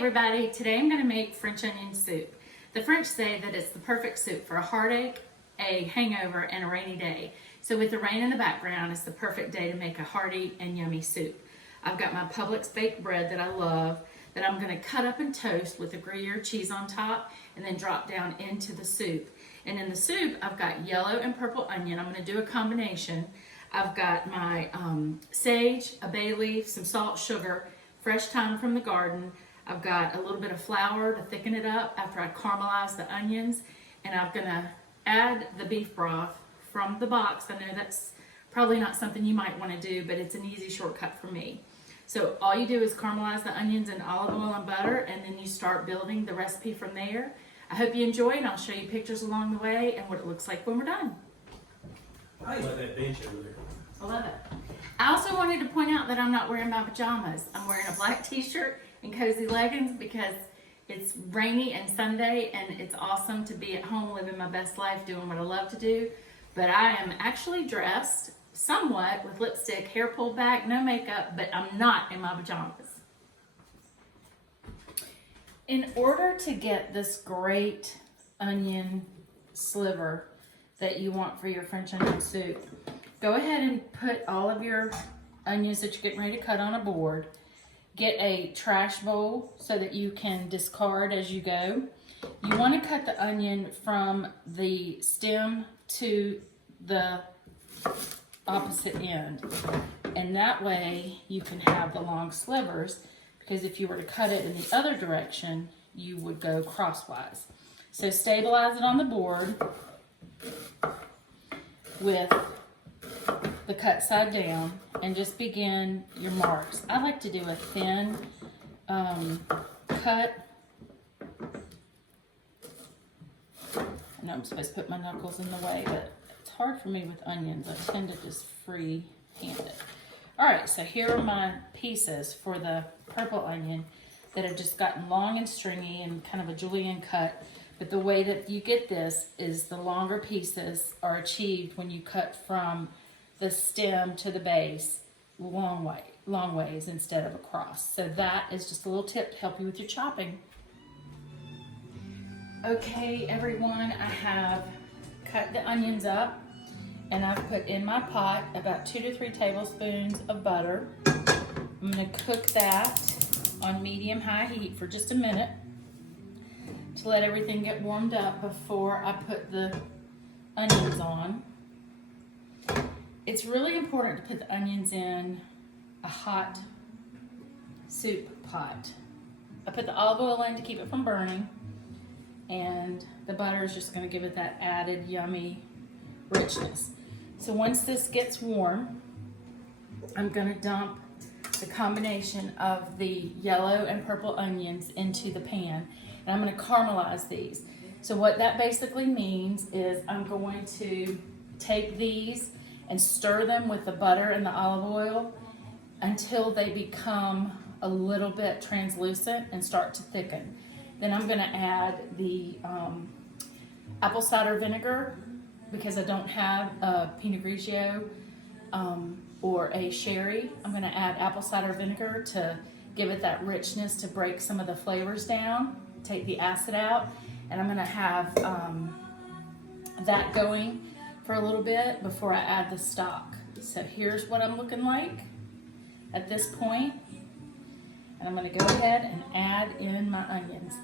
everybody, today I'm going to make French onion soup. The French say that it's the perfect soup for a heartache, a hangover, and a rainy day. So with the rain in the background, it's the perfect day to make a hearty and yummy soup. I've got my Publix baked bread that I love that I'm going to cut up and toast with a Gruyere cheese on top and then drop down into the soup. And in the soup, I've got yellow and purple onion. I'm going to do a combination. I've got my sage, a bay leaf, some salt, sugar, fresh thyme from the garden. I've got a little bit of flour to thicken it up after I caramelize the onions. And I'm going to add the beef broth from the box. I know that's probably not something you might want to do, but it's an easy shortcut for me. So all you do is caramelize the onions in olive oil and butter, and then you start building the recipe from there. I hope you enjoy, and I'll show you pictures along the way and what it looks like when we're done. I love that bench over there. I love it. I also wanted to point out that I'm not wearing my pajamas. I'm wearing a black t-shirt and cozy leggings because it's rainy and Sunday, and it's awesome to be at home living my best life, doing what I love to do. But I am actually dressed somewhat with lipstick, hair pulled back, no makeup, but I'm not in my pajamas. In order to get this great onion sliver that you want for your French onion soup, go ahead and put all of your onions that you're getting ready to cut on a board. Get a trash bowl so that you can discard as you go. You want to cut the onion from the stem to the opposite end, and that way you can have the long slivers, because if you were to cut it in the other direction, you would go crosswise. So stabilize it on the board with the cut side down and just begin your marks. I like to do a thin cut. I know I'm supposed to put my knuckles in the way, but it's hard for me with onions. I tend to just free hand it. All right, so here are my pieces for the purple onion that have just gotten long and stringy and kind of a julienne cut. But the way that you get this is the longer pieces are achieved when you cut from the stem to the base long ways instead of across. So that is just a little tip to help you with your chopping. Okay, everyone, I have cut the onions up, and I've put in my pot about 2 to 3 tablespoons of butter. I'm going to cook that on medium-high heat for just a minute to let everything get warmed up before I put the onions on. It's really important to put the onions in a hot soup pot. I put the olive oil in to keep it from burning, and the butter is just going to give it that added yummy richness. So once this gets warm, I'm going to dump the combination of the yellow and purple onions into the pan, and I'm going to caramelize these. So what that basically means is I'm going to take these and stir them with the butter and the olive oil until they become a little bit translucent and start to thicken. Then I'm going to add the apple cider vinegar, because I don't have a Pinot Grigio or a sherry. I'm going to add apple cider vinegar to give it that richness, to break some of the flavors down, take the acid out, and I'm going to have that going for a little bit before I add the stock. So here's what I'm looking like at this point, and I'm going to go ahead and add in my onions.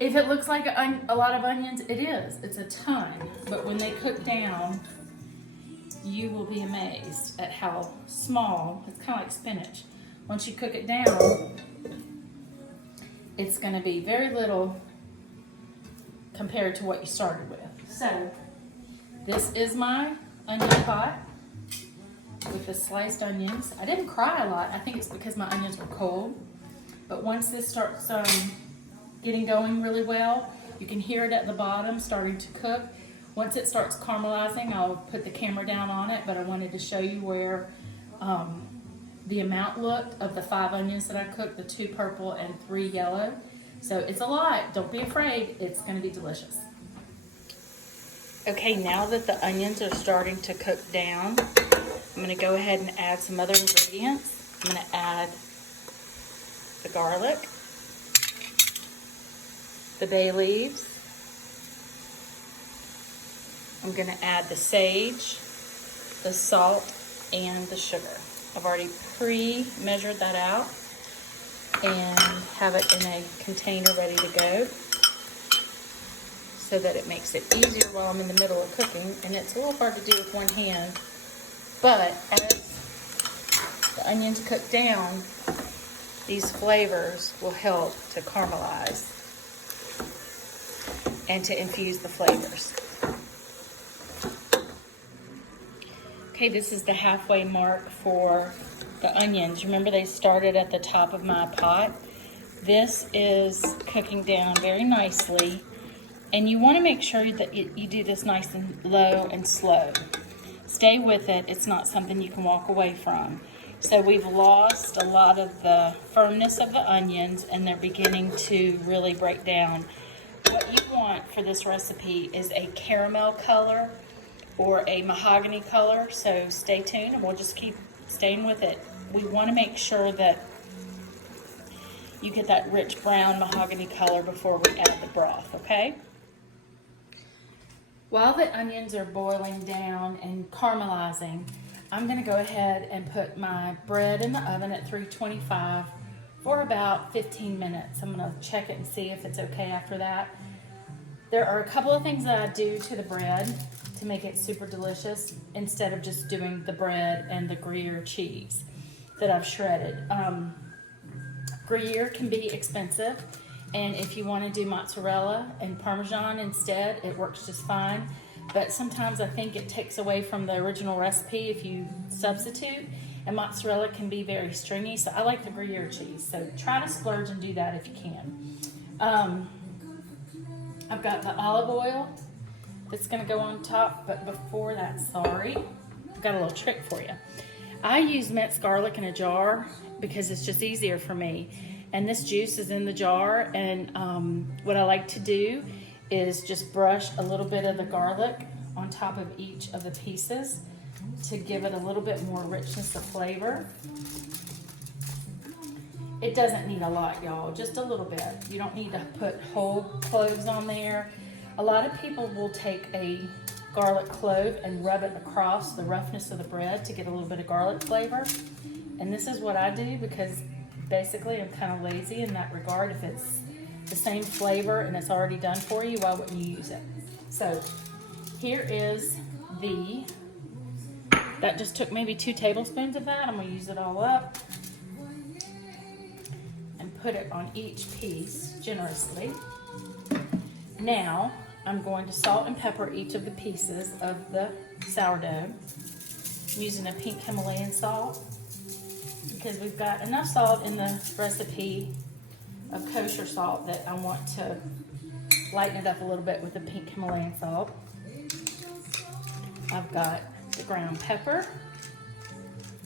If it looks like a lot of onions, it is. It's a ton. But when they cook down, you will be amazed at how small. It's kind of like spinach. Once you cook it down, it's going to be very little compared to what you started with. So this is my onion pot with the sliced onions. I didn't cry a lot. I think it's because my onions were cold. But once this starts getting going really well, you can hear it at the bottom starting to cook. Once it starts caramelizing, I'll put the camera down on it, but I wanted to show you where the amount looked of the 5 onions that I cooked, the 2 purple and 3 yellow. So it's a lot. Don't be afraid. It's going to be delicious. Okay, now that the onions are starting to cook down, I'm going to go ahead and add some other ingredients. I'm going to add the garlic. the bay leaves. I'm gonna add the sage, the salt, and the sugar. I've already pre-measured that out and have it in a container ready to go so that it makes it easier while I'm in the middle of cooking. And it's a little hard to do with one hand, but as the onions cook down, these flavors will help to caramelize and to infuse the flavors. Okay, this is the halfway mark for the onions. Remember, they started at the top of my pot. This is cooking down very nicely, and you want to make sure that you do this nice and low and slow. Stay with it. It's not something you can walk away from. So we've lost a lot of the firmness of the onions, and they're beginning to really break down. What you want for this recipe is a caramel color or a mahogany color, so stay tuned and we'll just keep staying with it. We want to make sure that you get that rich brown mahogany color before we add the broth, okay? While the onions are boiling down and caramelizing, I'm gonna go ahead and put my bread in the oven at 325 for about 15 minutes. I'm gonna check it and see if it's okay after that. There are a couple of things that I do to the bread to make it super delicious instead of just doing the bread and the Gruyere cheese that I've shredded. Gruyere can be expensive, and if you want to do mozzarella and Parmesan instead, it works just fine. But sometimes I think it takes away from the original recipe if you substitute, and mozzarella can be very stringy, so I like the Gruyere cheese. So try to splurge and do that if you can. I've got the olive oil that's gonna go on top, but before that, sorry, I've got a little trick for you. I use minced garlic in a jar because it's just easier for me. And this juice is in the jar, and what I like to do is just brush a little bit of the garlic on top of each of the pieces to give it a little bit more richness of flavor. It doesn't need a lot, y'all, just a little bit. You don't need to put whole cloves on there. A lot of people will take a garlic clove and rub it across the roughness of the bread to get a little bit of garlic flavor. And this is what I do because basically I'm kind of lazy in that regard. If it's the same flavor and it's already done for you, why wouldn't you use it? So here is that just took maybe 2 tablespoons of that. I'm gonna use it all up and put it on each piece generously. Now, I'm going to salt and pepper each of the pieces of the sourdough. I'm using a pink Himalayan salt because we've got enough salt in the recipe of kosher salt that I want to lighten it up a little bit with the pink Himalayan salt. I've got the ground pepper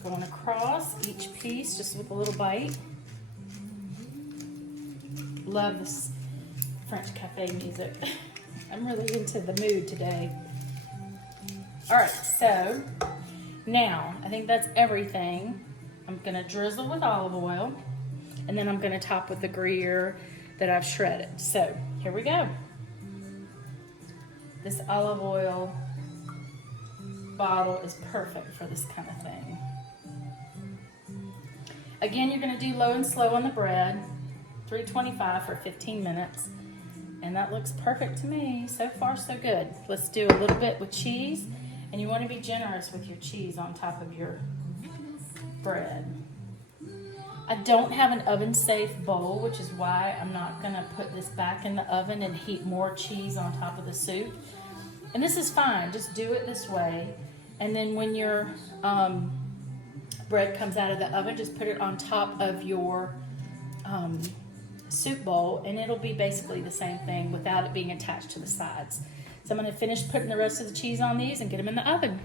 going across each piece just with a little bite. Love this French cafe music. I'm really into the mood today. All right, so now I think that's everything. I'm gonna drizzle with olive oil, and then I'm gonna top with the Gruyere that I've shredded. So here we go. This olive oil bottle is perfect for this kind of thing. Again, you're gonna do low and slow on the bread, 325 for 15 minutes. And that looks perfect to me. So far, so good. Let's do a little bit with cheese. And you want to be generous with your cheese on top of your bread. I don't have an oven-safe bowl, which is why I'm not going to put this back in the oven and heat more cheese on top of the soup. And this is fine. Just do it this way. And then when your bread comes out of the oven, just put it on top of your soup bowl, and it'll be basically the same thing without it being attached to the sides. So I'm going to finish putting the rest of the cheese on these and get them in the oven.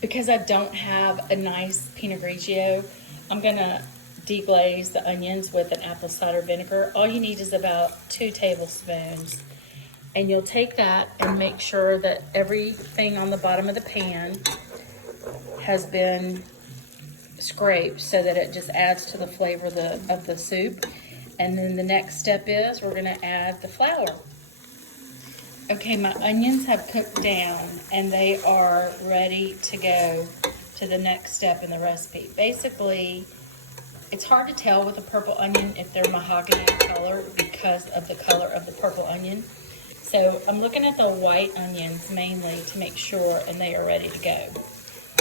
Because I don't have a nice Pinot Grigio, I'm going to deglaze the onions with an apple cider vinegar. All you need is about 2 tablespoons. And you'll take that and make sure that everything on the bottom of the pan has been scraped so that it just adds to the flavor of the soup. And then the next step is we're gonna add the flour. Okay, my onions have cooked down and they are ready to go to the next step in the recipe. Basically, it's hard to tell with a purple onion if they're mahogany color because of the color of the purple onion. So I'm looking at the white onions mainly to make sure, and they are ready to go.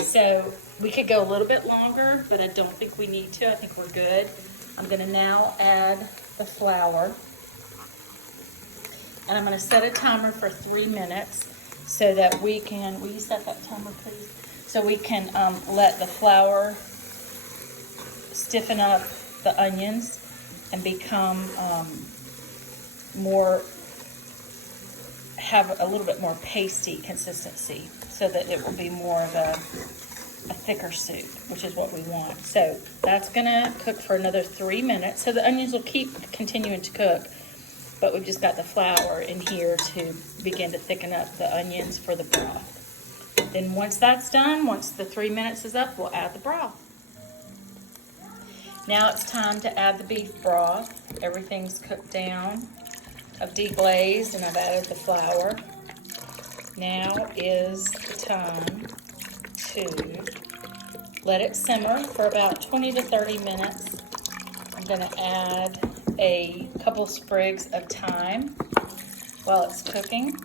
So we could go a little bit longer, but I don't think we need to. I think we're good. I'm gonna now add the flour. And I'm gonna set a timer for 3 minutes so that we can, will you set that timer please? So we can let the flour stiffen up the onions and become have a little bit more pasty consistency so that it will be more of a thicker soup, which is what we want. So that's gonna cook for another 3 minutes. So the onions will keep continuing to cook, but we've just got the flour in here to begin to thicken up the onions for the broth. Then once that's done, once the 3 minutes is up, we'll add the broth. Now it's time to add the beef broth. Everything's cooked down. I've deglazed and I've added the flour. Now is the time to let it simmer for about 20 to 30 minutes. I'm gonna add a couple sprigs of thyme while it's cooking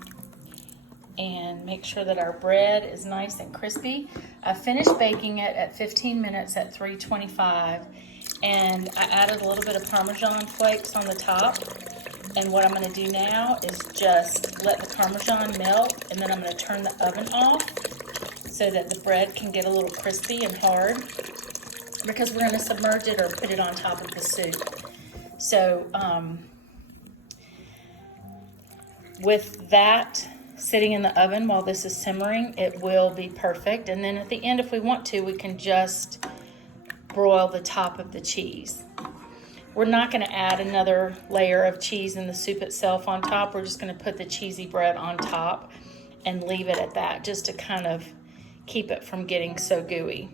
and make sure that our bread is nice and crispy. I finished baking it at 15 minutes at 325, and I added a little bit of Parmesan flakes on the top. And what I'm gonna do now is just let the Parmesan melt, and then I'm gonna turn the oven off so that the bread can get a little crispy and hard, because we're gonna submerge it or put it on top of the soup. So with that sitting in the oven while this is simmering, it will be perfect. And then at the end, if we want to, we can just broil the top of the cheese. We're not gonna add another layer of cheese in the soup itself on top. We're just gonna put the cheesy bread on top and leave it at that, just to kind of keep it from getting so gooey,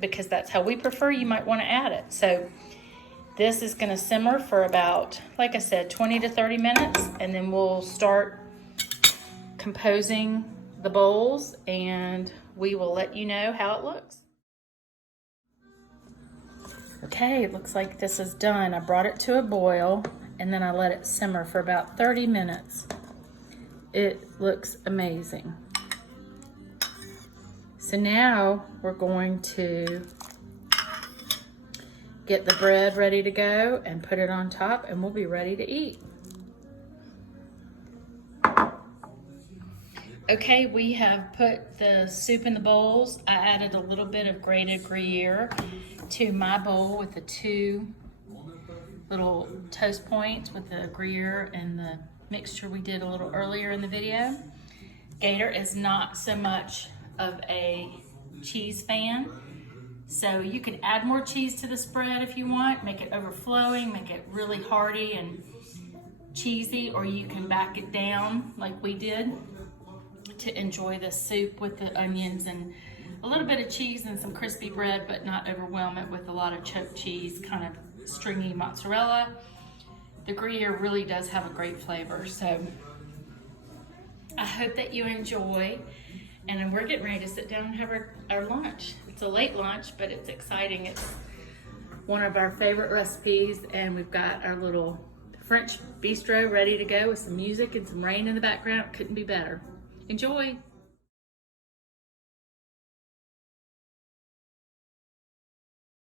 because that's how we prefer. You might wanna add it. So this is gonna simmer for about, like I said, 20 to 30 minutes, and then we'll start composing the bowls and we will let you know how it looks. Okay, it looks like this is done. I brought it to a boil and then I let it simmer for about 30 minutes. It looks amazing. So now we're going to get the bread ready to go and put it on top, and we'll be ready to eat. Okay, we have put the soup in the bowls. I added a little bit of grated Gruyere to my bowl with the 2 little toast points with the Gruyere and the mixture we did a little earlier in the video. Gator is not so much of a cheese fan, so you can add more cheese to the spread if you want, make it overflowing, make it really hearty and cheesy, or you can back it down like we did to enjoy the soup with the onions and a little bit of cheese and some crispy bread, but not overwhelm it with a lot of chopped cheese, kind of stringy mozzarella. The Gruyere really does have a great flavor, so I hope that you enjoy. And we're getting ready to sit down and have our lunch. It's a late lunch, but it's exciting. It's one of our favorite recipes, and we've got our little French bistro ready to go with some music and some rain in the background. Couldn't be better. Enjoy.